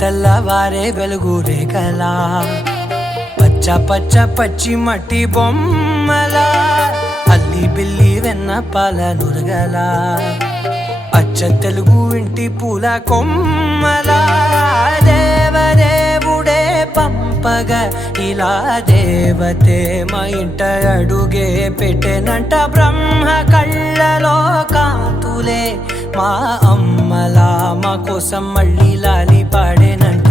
తెల్లవారే వెలుగు రేఖలా పచ్చ పచ్చ పచ్చి మట్టి బొమ్మలా అల్లి బిల్లి వెన్న పాల నురగలా అచ్చ తెలుగు ఇంటి పూల కొమ్మలా దేవదేవుడే పంపగా ఇలా దేవతే మా ఇంట అడుగే పెట్టెనంట బ్రహ్మ కళ్ళలో కాంతులే మా అమ్మలా మా కోసం మళ్ళీ లాలి పాడేనంట.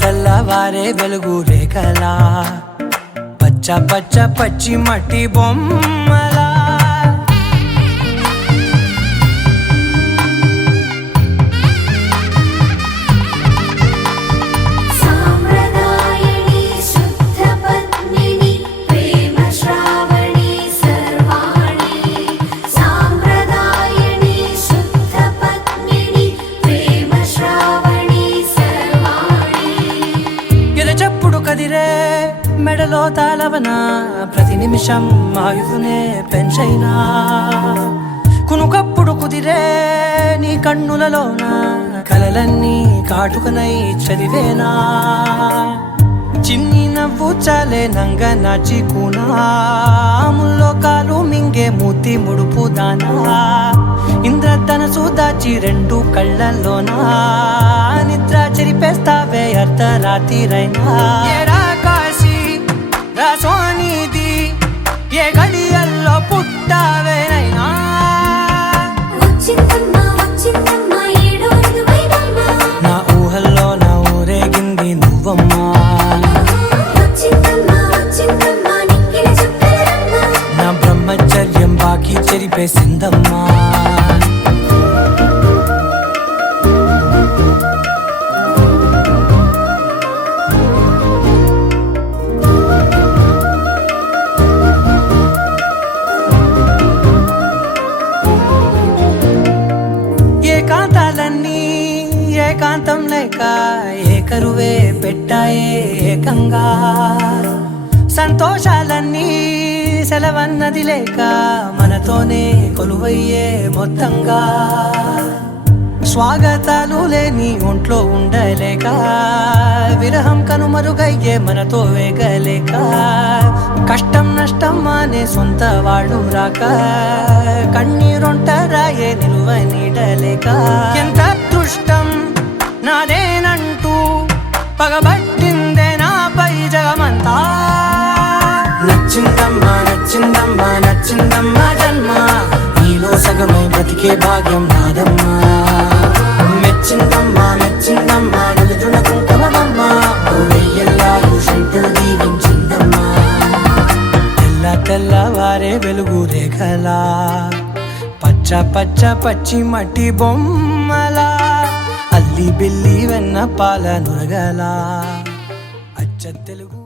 తెల్లవారే వెలుగు రేఖలా పచ్చ పచ్చ పచ్చి మట్టి బొమ్మలా కదిరే మెడలో తాళవన ప్రతి నిమిషం ఆయుధునే పెంచైనా కునుకప్పుడు కుదిరే నీ కన్నులలోన కలలన్నీ కాటుకనై చదివేనా చిన్ని నవ్వు చాలే నంగ నాచి కూనాముల్లో కాలు మింగే మూతి ముడుపు దానా ఇంద్రధనసు దాచి రెండు కళ్ళల్లోనా నిద్ర చెరిపేస్తావే అర్ధరాత్రిరైనా కాశీ రాసోనిది ఏ గడియల్లో పుట్టావేనైనా నా ఊహల్లో నా ఊరేగింది నువ్వమ్మా నా బ్రహ్మచర్యం బాకీ చెరిపేసిందమ్మా. ఏకాంతాలన్నీ ఏకాంతం లేక ఏకరువే పెట్టాయే ఏకంగా సంతోషాలన్నీ సెలవన్నది లేక మనతోనే కొలువయ్యే మొత్తంగా స్వాగతాలు లేని ఒంట్లో ఉండలేక విరహం కనుమరుగయ్యే మనతో వేగలేక కష్టం నష్టం అనే సొంత వాళ్ళు రాక కన్నీరొంటరాయే నిలువ నీడలేక ఎంత అదృష్టం నాదేనంటూ పగబట్టిందే నాపై జగమంతా నచ్చిందమ్మా నచ్చిందమ్మా నచ్చిందమ్మా జన్మ నీలో సగమై బ్రతికే భాగ్యం నాదమ్మా మెచ్చిందమ్మా మెచ్చిందమ్మా నలుదున కుంకుమమ్మా వెయ్యల్లాలు శంకులు దీవించిందమ్మా. తెల్లవారే వెలుగు రేఖలా పచ్చ పచ్చ పచ్చి మట్టి బొమ్మలా అల్లి బిల్లి వెన్న పాల నురగలా అచ్చ తెలుగు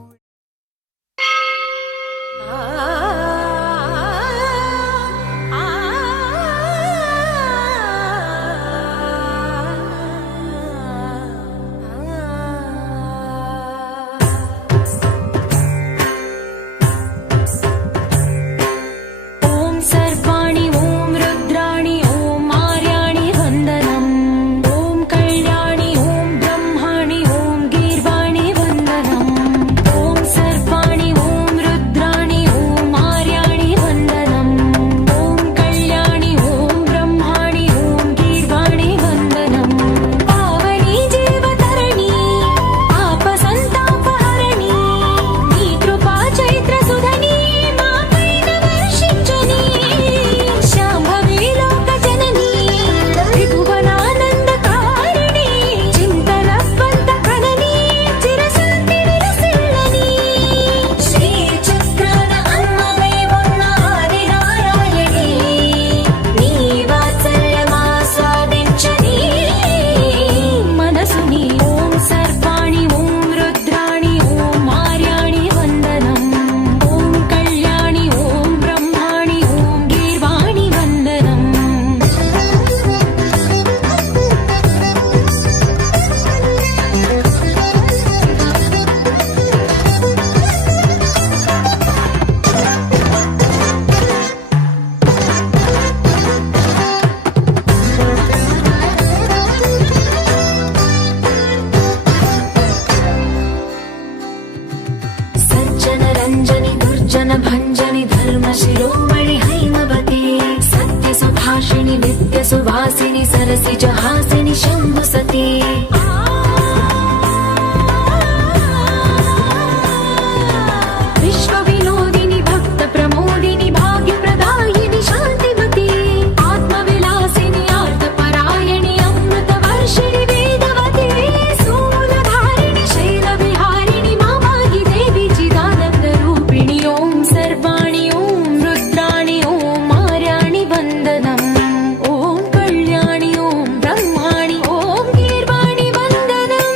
शिरोमणि हैमवती सत्य सुभाषिणि नित्य सुवासिनि सरसिज हासिनि शम्भुसती विश्व विनोदिनि भक्त प्रमोदिनि भाग्य प्रदायिनि शान्तिमती आत्मविलासिनि आर्तपरायणि अमृत वर्षिणि वेदवती सूलधारिणि शैलविहारिणि मामाहि देवी चिदानन्द रूपिणि ॐ सर्वाणि ॐ रुद्राणि ॐ मार्याणि वन्दनम् ॐ कल्याणि ॐ ब्रह्माणि ॐ गीर्वाणि वन्दनम्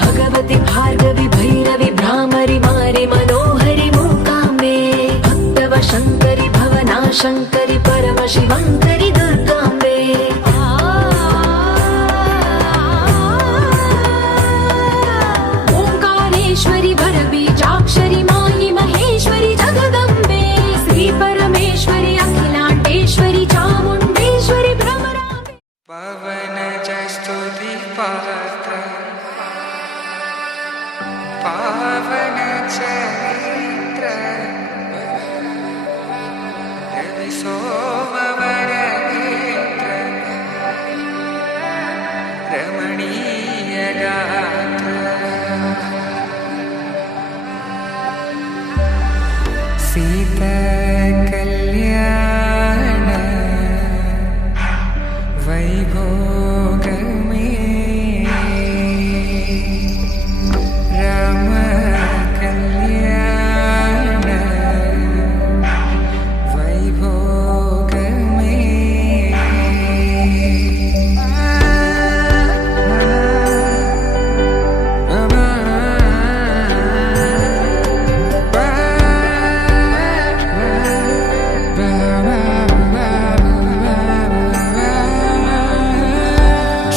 भगवति भार्गवि भैरवि भ्रामरि मारि मनोहरि मूकाम्बे भक्तव शङ्करि भवना शङ्करि परम शिवङ्करि दुर्गाम्बे ओङ्कारेश्वरि वरबीजाक्षरि मायि महेश्वरि जगदम्बे श्री परमेश्वरि अखिलाण्डेश्वरि चामुण्डेश्वरि भ्रमराम्बे पवनज स्तुति पात्र पावन चरित्र रवि सोमवर नेत्र रमणीय गात्र सीता कल्याण वैभोग में राम कल्याण वैभोग में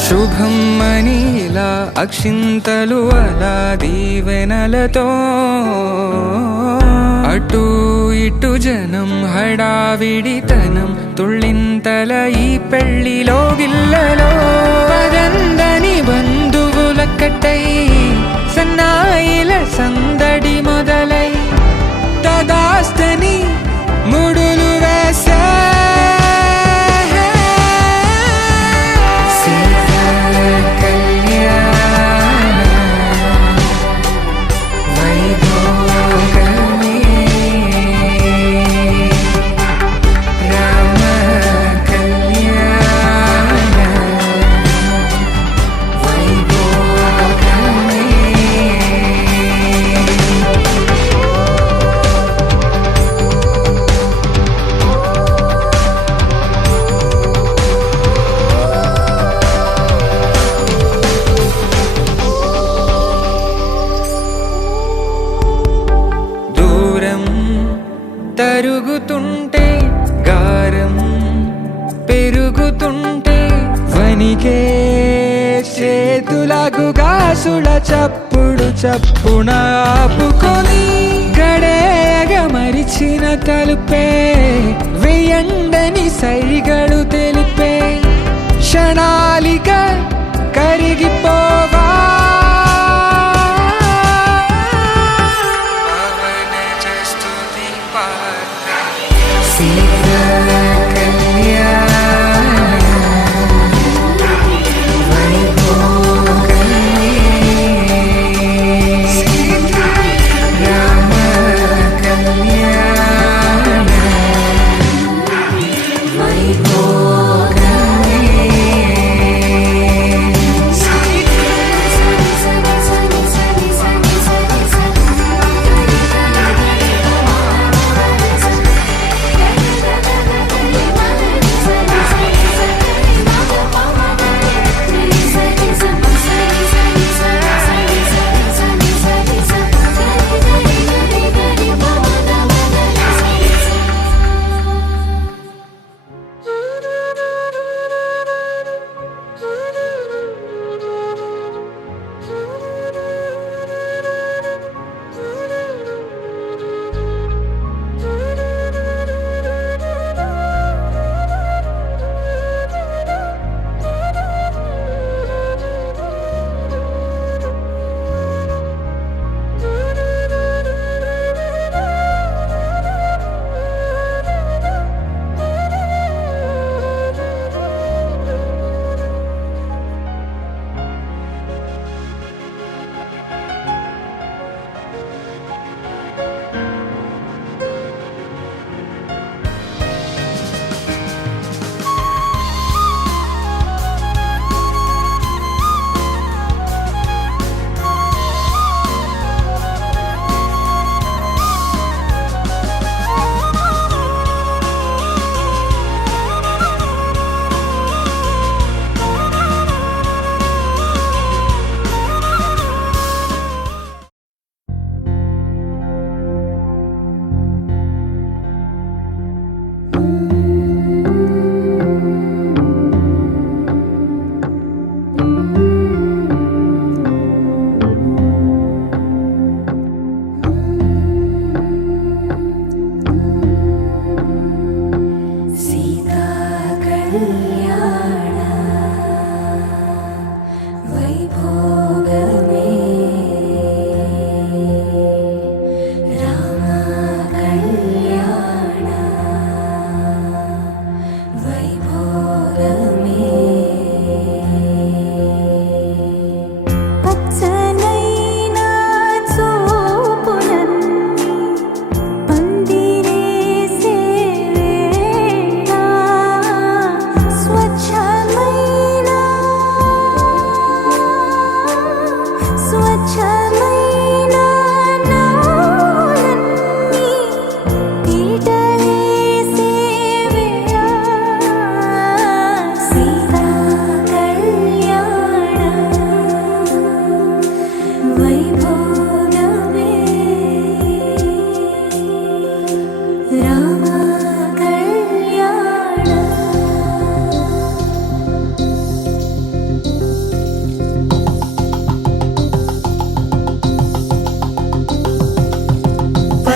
శుభం మనీలా అక్షింతలు అలా దీవెనలతో అటు ఇటు జనం హడావిడితనం తుళ్ళింతల ఈ పెళ్లిలో గిల్లలో పదందని బంధువులక్కటై సన్నాయిల సందడి మొదలై తదాస్తని ముడులు వేసా తరుగుతుంటే గారం పెరుగుతుంటే వనికే చేతులకు గాసుల చప్పుడు చప్పున ఆపుకొని గడేగ మరిచిన తలుపే వెయ్యండని సైగడు తెలిపే క్షణాలిక కరిగిపోవా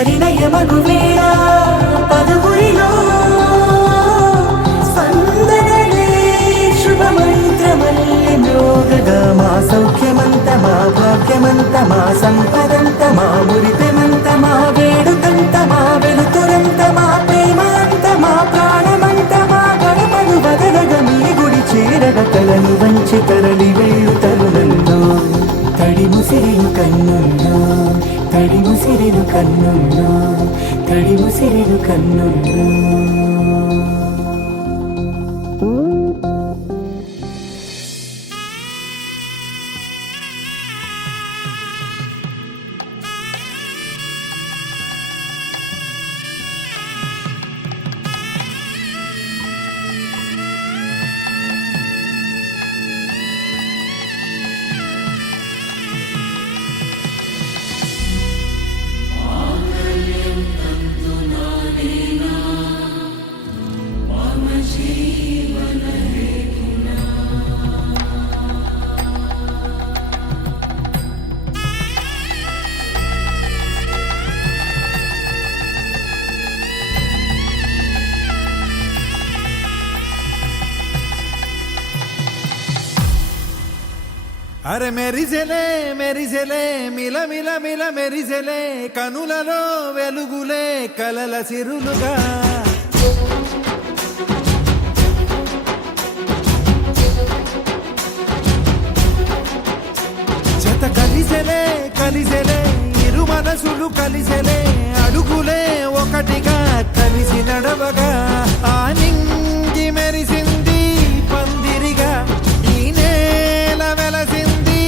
పరిణయమగు వేళ పదవురిలో స్పందనలే శుభమంత్రమల్లి మ్రోగగా మా సౌఖ్యమంత మా భాగ్యమంత మా సంపదంత మా మురిపెమంత మా వేడుకంత మా వెలుతురంత మా ప్రేమంత మా ప్రాణమంత మా గడపను వదలగ మీ గుడి చేరగ తలను వంచి తరలి వెళ్ళు తరుణంలో తడి ముసిరిను కన్నుల్లో తడి ముసిరిను కన్నుల్లో తడి ముసిరిను కన్నుల్లో అరే మెరిసెలే మెరిసెలే మిల మిల మిల మెరిసెలే కనులలో వెలుగులే కలల సిరులుగా జత కలిసెలే కలిసెలే ఇరు మనసులు కలిసెలే అడుగులే ఒకటిగా కలిసి నడవగా ఆ నింగి మెరిసింది పందిరిగా ఈ నేల వెలసింది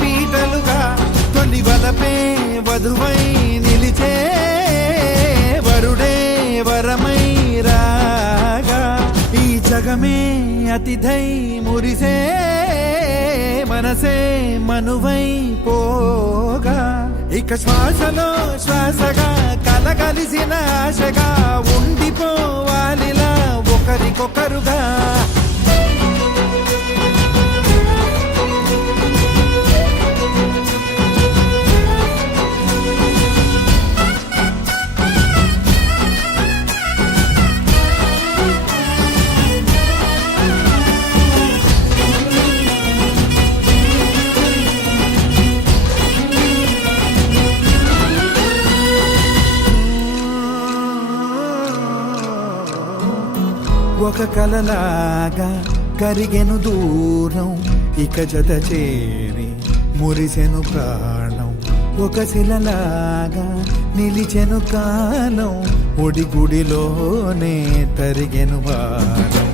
పీటలుగా తొలి వలపే వధువై నిలిచే వరుడే వరమై రాగా ఈ జగమే అతిథై మురిసే మనసే మనువై పోగా ఇక శ్వాసలో శ్వాసగా కలగలిసిన ఆశగా ఉండిపోవాలిలా ఒకరికొకరుగా ఒక కలలాగా కరిగెను దూరం ఇక జత చేరి మురిసెను ప్రాణం ఒక శిలలాగా నిలిచెను కాలం ఒడి గుడిలోనే తరిగెను వారం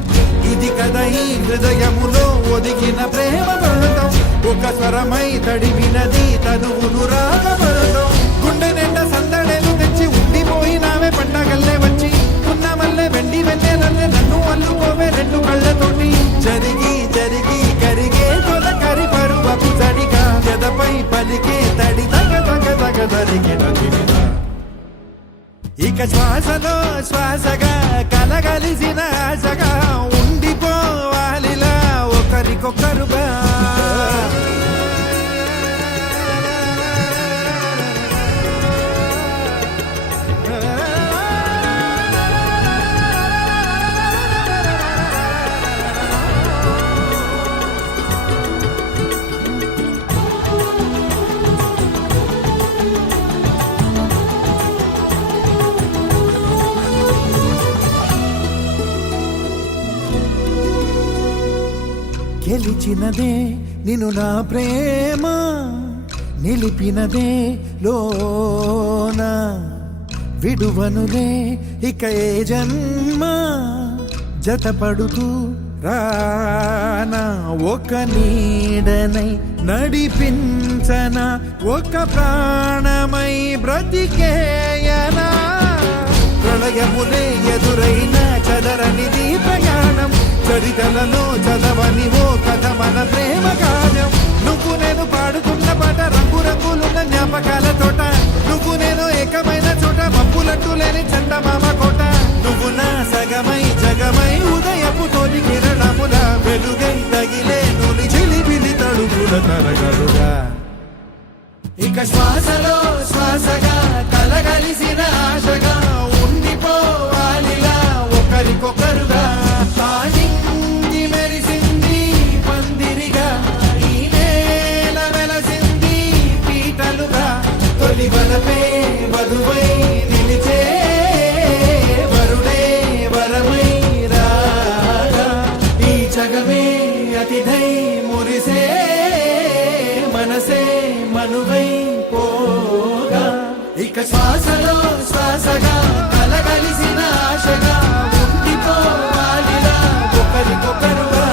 ఇది కదా ఈ హృదయములో ఒదిగిన ప్రేమ బంధం ఒక స్వరమై తడివినది తనువును రాగబంధం గుండె నిండా సందడేలు తెచ్చి ఉండిపోయినావే పండగల్లే వచ్చి ఉన్న మల్లె వెండి వెన్నెలల్లే నన్ను అల్లుకోవే రెండు కళ్ళతోటి జరిగి జరిగి కరిగే తొలకరి పరువపు జడిగా ఎదపై పలికే తడి తగ తగ తగ జరిగిన దివిగా ఇక శ్వాసలో శ్వాసగా కలగలిసిన ఆశగా ఉండిపోవాలిలా ఒకరికొకరుగా గెలిచినదే నిన్ను నా ప్రేమ నిలిపినదే లోన విడువనులే ఇక ఏ జన్మ జతపడుతూ రానా ఒక నీడనై నడిపించన ఒక ప్రాణమై బ్రతికేయనా ప్రళయములే ఎదురైన చదరనిది ప్రయాణం చరితలలో చదవని ఓ కథ మన ప్రేమ గానం నువ్వు నేను పాడుకున్న పాట రంగు రంగులున్న జ్ఞాపకాల తోట నువ్వు నేను ఏకమైన చోట మబ్బులట్టు లేని చందమామ కోట నువ్వు నా సగమై జగమై ఉదయపు తోలి కిరణముల వెలుగై తగిలే నులి చిలిబిలి తడుపుల తరగలుగా ఇక శ్వాసలో శ్వాసగా కలగలిసిన ఆశగా ఉండిపోవాలిలా ఒకరికొకరుగా తాగింది మెరిసింది పందిరిగా ఈ నేల వెలసింది పీటలుగా తొలి వలపే వధువై నిలిచే వరుడే వరమై రాగా ఈ జగమే అతిథై మురిసే మనసే మనువై పోగా ఇక శ్వాసలో శ్వాసగా కలగలిసిన ఆశగా ఉండిపోవాలిలా ఒకరికొకరుగా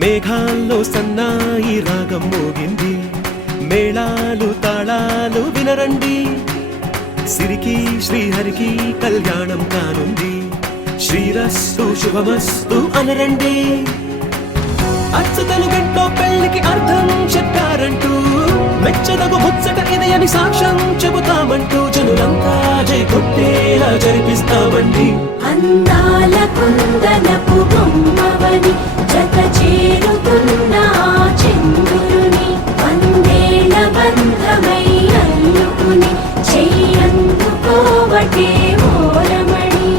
మేఘాల్లో సన్నాయి రాగం మోగింది మేళాలు తాళాలు వినరండి సిరికి శ్రీహరికి కళ్యాణం కానుంది శ్రీరస్తు శుభమస్తు అనరండి అచ్చు తెలుగింట్లో పెళ్లికి అర్థం చెప్పారంటూ మెచ్చదగు ముచ్చట ఇది అని సాక్ష్యం చెబుతామంటూ జనులంతా జై కొట్టేలా జరిపిస్తామండి అందాల కుందనపు బొమ్మవని జత చేరుతున్న చంద్రుని వందేళ్ల బంధమై అల్లుకుని చెయ్యందుకోవటే ఓరమణి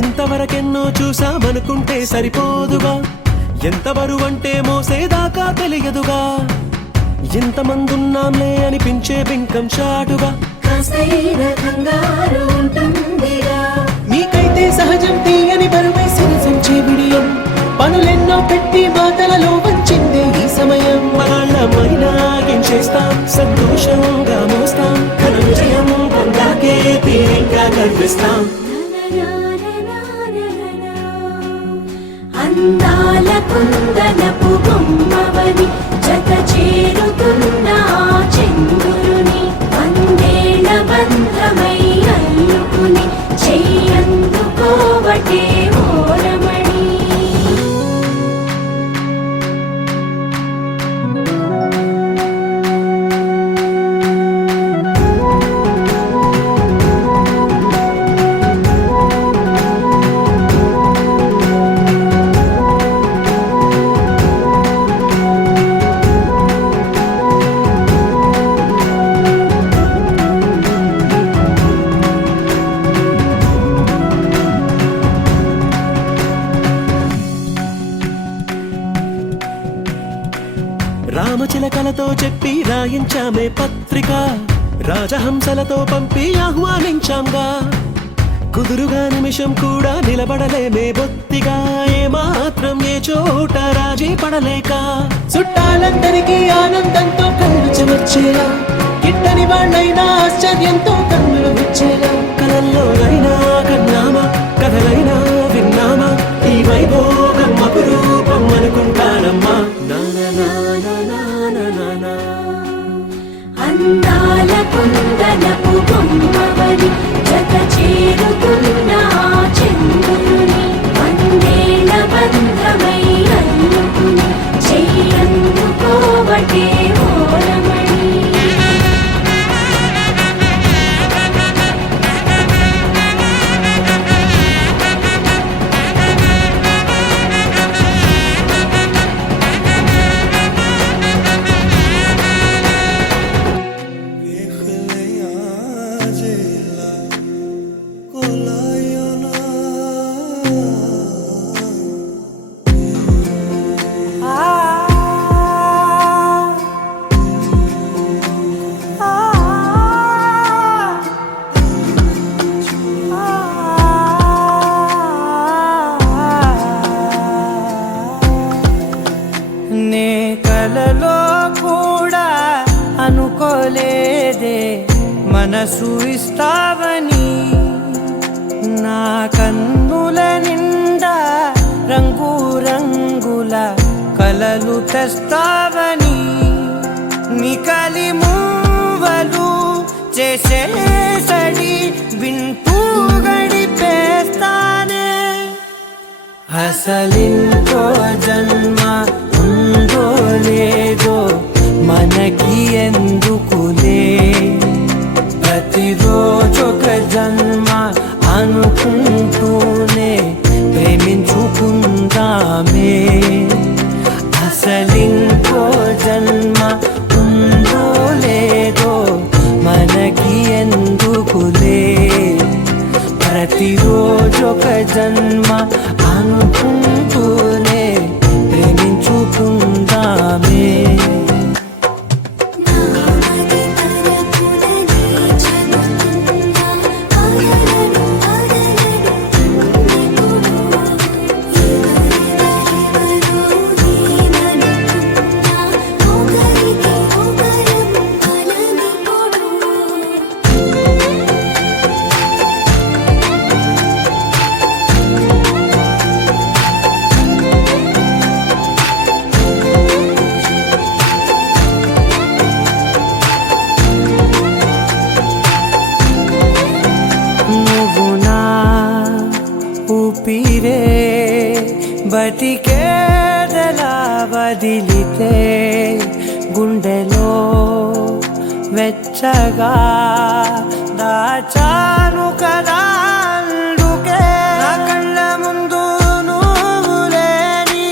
ఇంతవరకెన్నో చూసామనుకుంటే సరిపోదుగా ఎంత బరువంటే మోసేదాకా తెలియదుగా ఇంతమందున్నాంలే అనిపించే బింకం చాటుగా కాస్తైన కంగారు ఉంటుందిరా మీకైతే సహజం తీయని బరువై సిరిసంచే బిడియం పనులెన్నో పెట్టి మాటలలో వంచిందే ఈ సమయం వాళ్ళమైనా ఏం చేస్తాం సంతోషంగా మోస్తాం ఘన విజయం పొందాకే తీరిగ్గా కనిపిస్తాం అందాల కుందనపు బొమ్మవని జత చేరుతున్న చంద్రుని వందేళ్ల బంధమై అల్లుకుని చెయ్యందుకోవటే ఓరమణి రామచిలకలతో చెప్పి రాయించామే పత్రిక రాజహంసలతో పంపి ఆహ్వానించాంగా కుదురుగా నిమిషం కూడా నిలబడలేమే బొత్తిగా ఏమాత్రం ఏ చోట రాజీ పడలేక చుట్టాలందరికీ ఆనందంతో కళ్ళు చెమర్చేలా గిట్టని వాళ్ళైనా ఆశ్చర్యంతో కన్నులు విచ్చేలా కలల్లోనైనా కన్నామా కథలైనా విన్నామా ఈ వైభోగం అపురూపం అనుకుంటానమ్మా అందాల కుందనపు బొమ్మవని జత చేరుతున్న చంద్రుని వందేళ్ల బంధమై అల్లుకుని చెయ్యందుకోవటే ఓరమణి మనసు ఇస్తావని నా కన్నుల నిండా రంగు రంగుల కలలు తెస్తావని నికలి మూవలు చేసేసడి వింటూ గడిపేస్తానే అసలింకో జన్మ ఉందో లేదో మనకి ఎందుకులే ప్రతిరోజొక జన్మ అనుకుంటూనే ప్రేమించుకుందామే అసలింకో జన్మ ఉందో లేదో మనకి ఎందుకులే ప్రతిరోజొక జన్మ అనుకుంటూనే ప్రేమించుకుందామే నామది తరపునని చెబుతున్నా ఆగలను నిన్ను ఎవరెవరెవరో నేననుకున్నా ఒకరికి ఒకరం బలమిప్పుడు నువ్వు నా ఊపిరే బతికేదలా వదిలితే గుండెలో వెచ్చగా దాచాను కదా అందుకే నా కళ్ళ ముందు నువ్వు లేని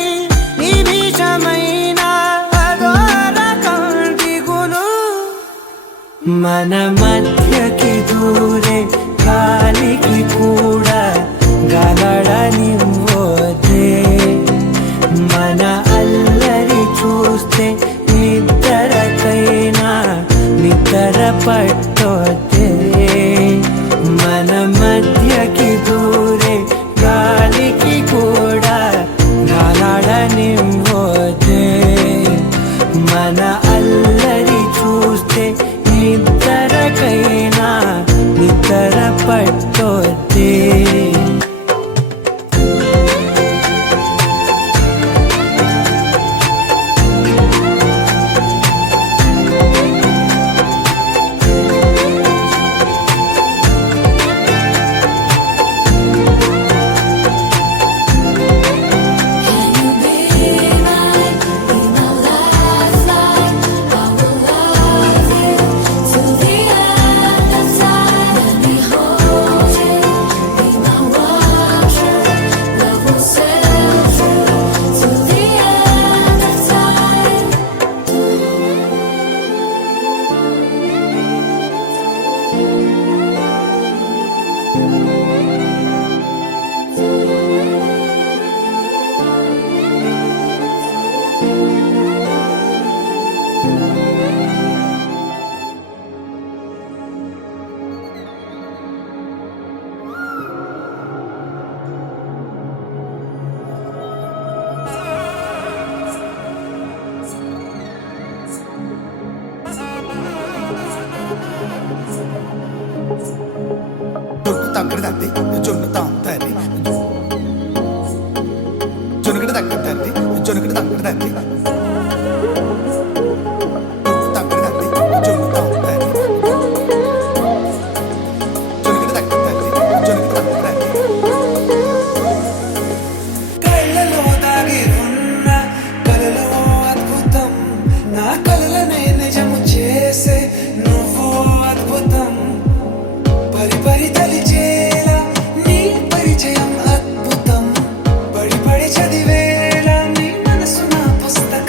నిమిషమైన అదోర కంటిగులు మన మధ్యకి దూరే గాలికి కూడా గలడనివ్వదే మన అల్లరి చూస్తే నిద్రకైనా నిద్ర పట్టొద్దే మన మధ్యకి దూరే గాలికి కూడా గలడనివ్వదే మన అల్లరి చూస్తే నిద్రకైనా నిద్ర పట్టొద్దే జొన్ను తక్కడి తద్ది జొన్ను తాంతది జొనుకడి తక్కడి తద్ది జొనుకడి తక్కడి తద్ది తక్కడి తద్ది జొన్ను తాంతది జొనుకడి తక్కడి తద్ది జొనుకడి తక్కడి తద్ది కళ్ళలో దాగి ఉన్న కలలో అద్భుతం నా కలలనే నిజము చేసే నువ్వు అద్భుతం పరి పరి తలిచేలా నీ పరిచయం అద్భుతం పడి పడి చదివేలా నీ మనసు నా పుస్తకం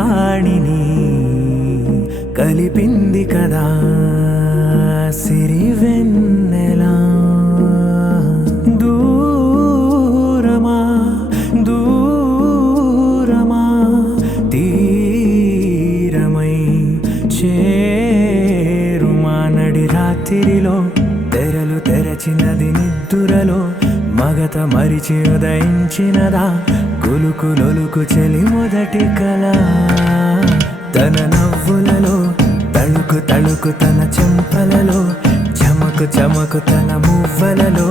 రాణిని కలిపింది కదా సిరివెన్నెలా దూరమా దూరమా తీరమై చేరుమా నడి రాత్రిలో తెరలు తెరచినది నిద్దురలో మగత మరిచి ఉదయించినదా కులుకులొలుకు చెలి మొదటి కళ తన నవ్వులలో తళుకు తళుకు తన చెంపలలో చమకు చమకు తన మువ్వలలో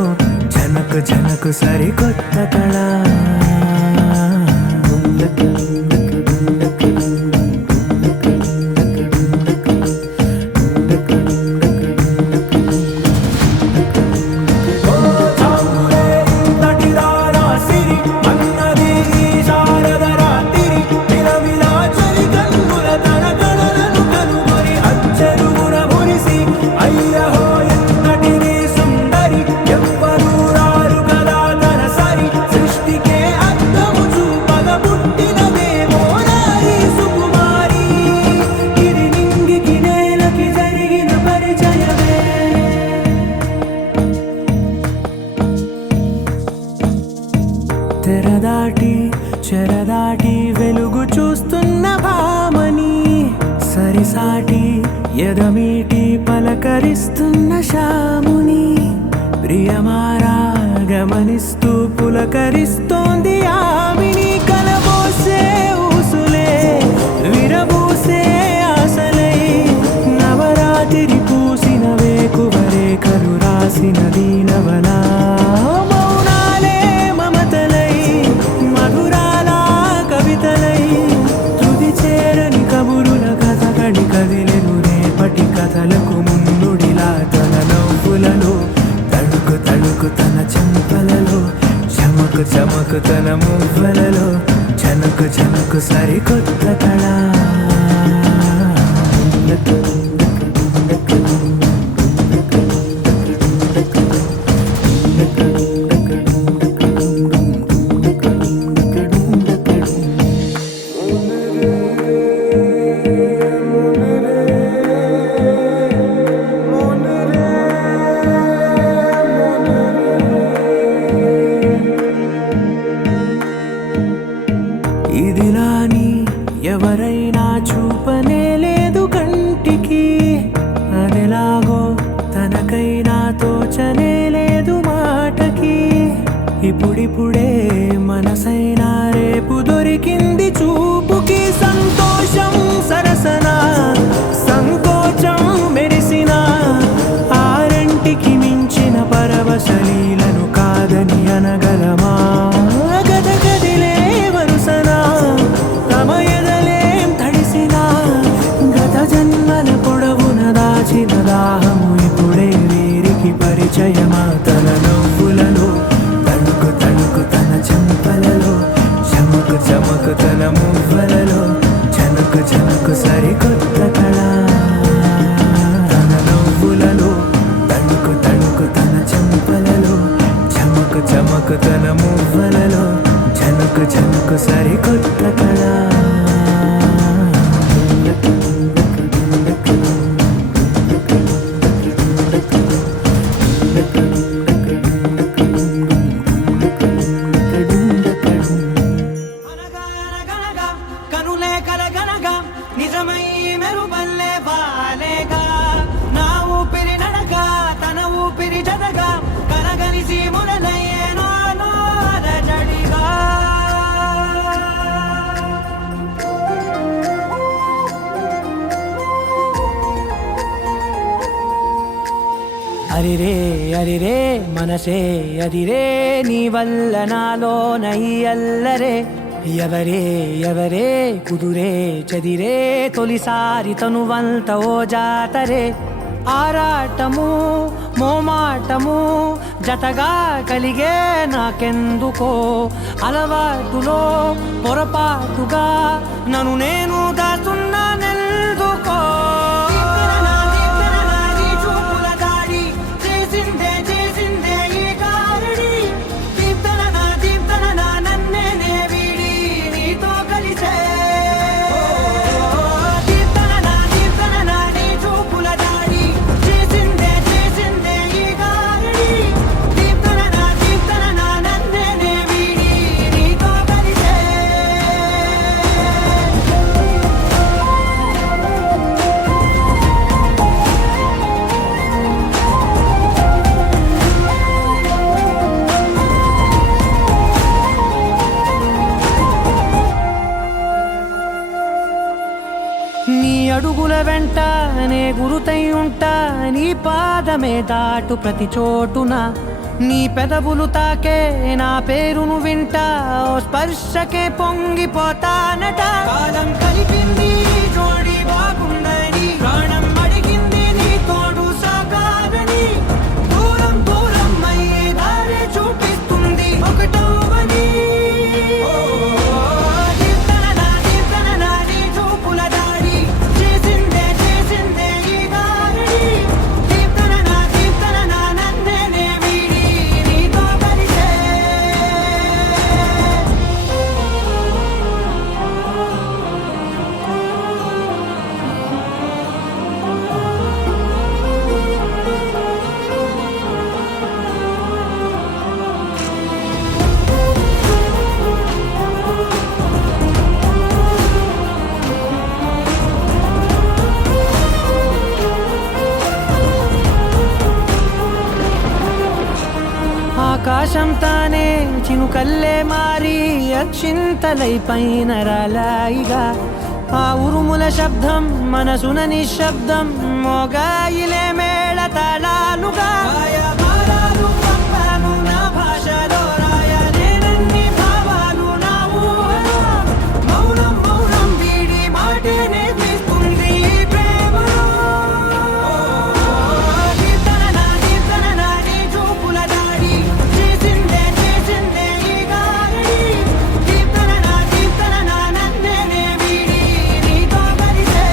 జనకు జనకు సరికొత్త కళ తెరదాటి చెరదాటి వెలుగు చూస్తున్న భామని సరిసాటి ఎదమీటి పలకరిస్తున్న శాముని ప్రియమారా గమనిస్తూ పులకరిస్తోంది ఆవిని కలబోసే ఊసులే విరబూసే ఆశలై నవరాత్రి పూసిన వేకువరే కలు రాసిన దీనవనా కథలకు ముందుడిలా తన నవ్వులలో తడుకు తడుకు తన చెంపలలో చమకు చమకు తన మువ్వలలో జనకు జనకు సరికొత్త కళ ఇదిలాని ఎవరైనా చూపనే లేదు కంటికి అదెలాగో తనకైనా తోచనే లేదు మాటకి ఇప్పుడిప్పుడే మనసైనా రేపు దొరికింది చూపుకి సంతోషం సరసన సంకోచం మెరిసిన ఆరంటికి మించిన పరవశలీలను కాదని అనగలమా గదగదిలే వరుసనా తమ ఎదలేం తడిసినా గత జన్మల పొడవున దాచిన దాహము ఇప్పుడే వీరికి పరిచయమా తన నవ్వులలో తణుకు తణుకు తన చెంపలలో చమకు చమకు తన మువ్వలలో జనకు జనకు సరికొత్త కళ తన నవ్వులలో తణుకు తణుకు తన చెంపలలో చమకు చమకు తన మువ్వలలో జనకు జనకు సరికొత్త కళ అనగనగనగా కనులే కలగనగా నిజమై మెరుపల్లే వాలేగా నా ఊపిరి నడక తన ఊపిరి జతగా కలగలిసి మొదలయ్యేనో అలజడిగా అరిరే అరిరే మనసే అదిరే నీ వల్ల నాలో నై అల్లరే ఎవరే ఎవరే కుదురే చదిరే తొలిసారి తనువంత ఓ జాతరే ఆరాటము మోమాటము జతగా కలిగే నాకెందుకో అలవాటులో పొరపాటుగా నన్ను నేను దాస్తున్నా నెల్దుకో గురుతై ఉంటా నీ పాదమే దాటు ప్రతి చోటున నీ పెదవులు తాకే నా పేరును వింటా ఓ స్పర్శకే పొంగిపోతానట కాలం కలిపింది జోడి బాగుందని ప్రాణం అడిగింది నీ తోడు సాగాలని దూరం దూరం అయ్యే దారి చూపిస్తుంది ఒకటవని నీ చూపుల దారి చేసిందే ఈ దారి దీప్తన నన్నే వీడి నీతో కలిసే ఆకాశం తానే చినుకల్లే మారి అక్షింతలై పైన రాలాయిగా ఆ ఉరుముల శబ్దం మనసున నిశ్శబ్దం మోగాయిలే మేళ తాళాలుగా భారాలు పంపాను నా భాషలో రాయలేనన్ని భావాలు నా ఊహలో మౌనం వీడి మాటే నేర్పిస్తుంది ప్రేమలో దీప్తన నీ చూపుల దాడి చేసిందే ఈ గారడి దీప్తన నన్నే వీడి నీతో కలిసే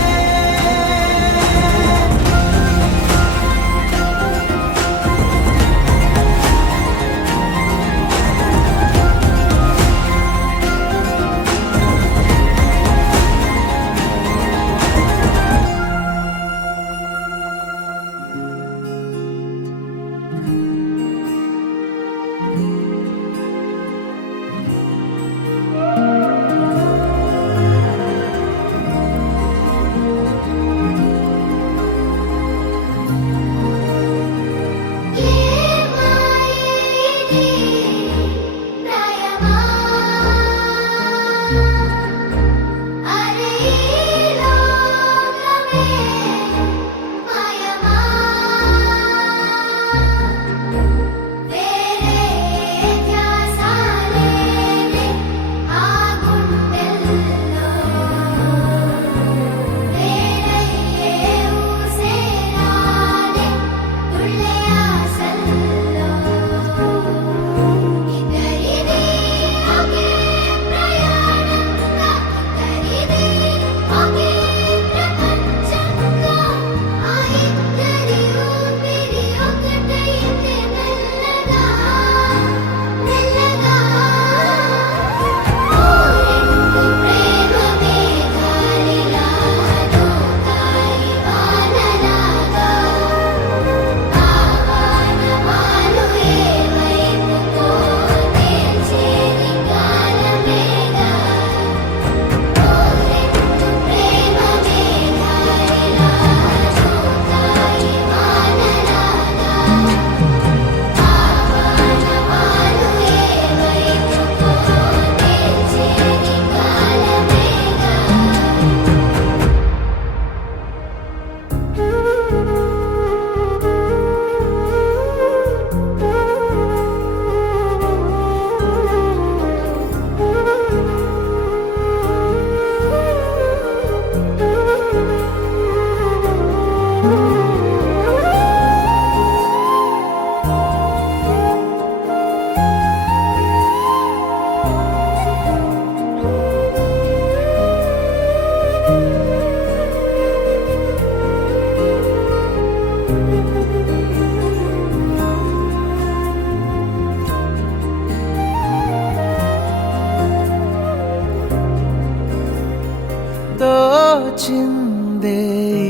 తోచిందే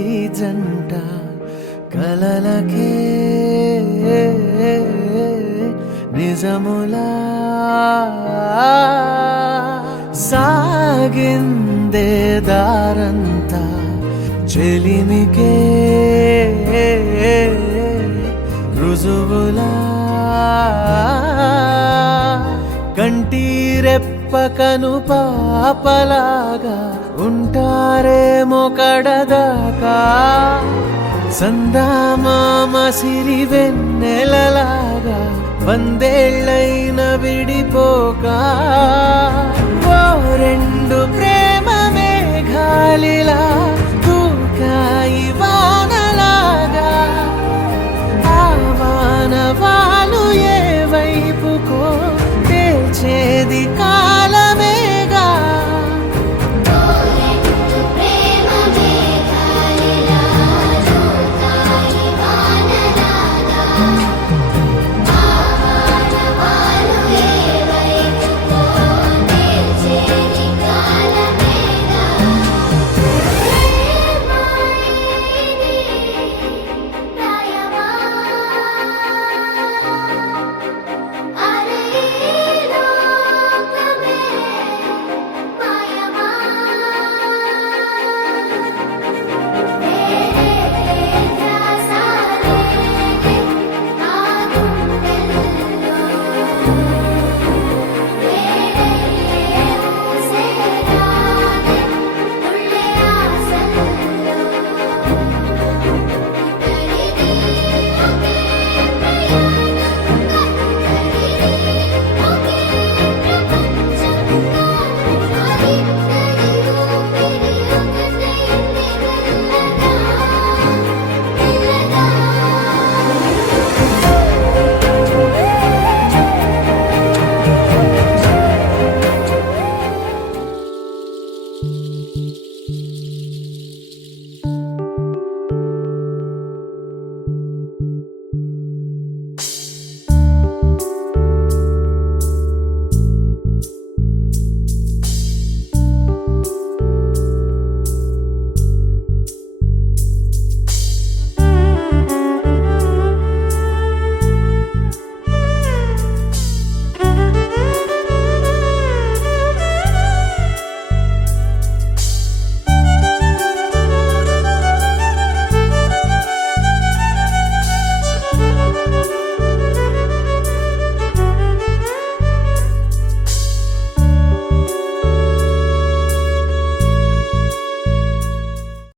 ఈ జంట కలలకే నిజములా సాగిందే దారంతా చెలిమికే రుజువులా కంటిరెప్పకను పాపలాగా ఉంటారేమో కడదాకా సందామామ సిరి వెన్నెలలాగా వందేళ్ళైన విడిపోక ఓ రెండు ప్రేమ మేఘాలిలా